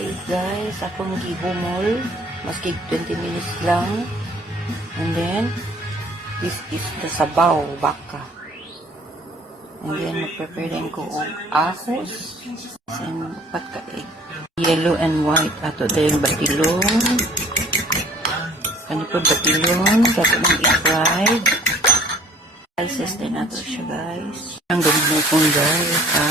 Okay guys, akong gihumol maski 20 minutes lang. And then this is the sabaw baka. And then mag-prepare din ko og ahos and upat ka egg. Yellow and white ato dayong batilong. Kanipod batilong sa itong i-fried. Slices din nato siya guys. Ang gagawin ko guys ha.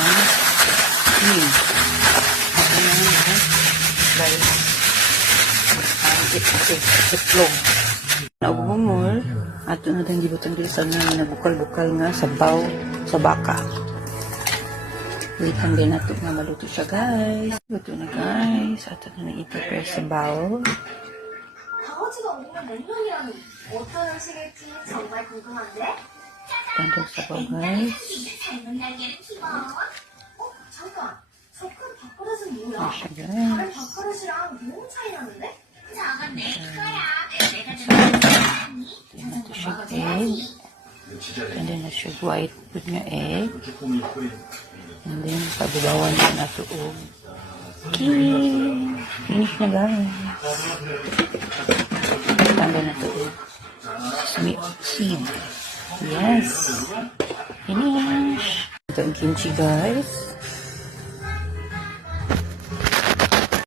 Guys, itlog. Naugumol, ato na din gibutang bilisan na nabukal-bukal nga sabaw sa baka. Wait lang din nato nga maluto siya guys. Luto na guys. Ato na i-prepare sa bowl. 강아지가 오면 몇 년이라니 어떤 음식일지 정말 궁금한데? Ganda sa bowl guys. 삶은 날개는 귀여워. 잠깐. 저 큰 밥그릇은 뭐야? Ayan siya guys. 다른 밥그릇이랑 너무 차이 나는데? 저건 내 거야. 내가 Ito na to siya egg. And then na siya white with nga egg. And then pabubawan na nato og finish na guys. Tanggal na to og sesame seed. Yes. Finish. Ito ang kimchi guys.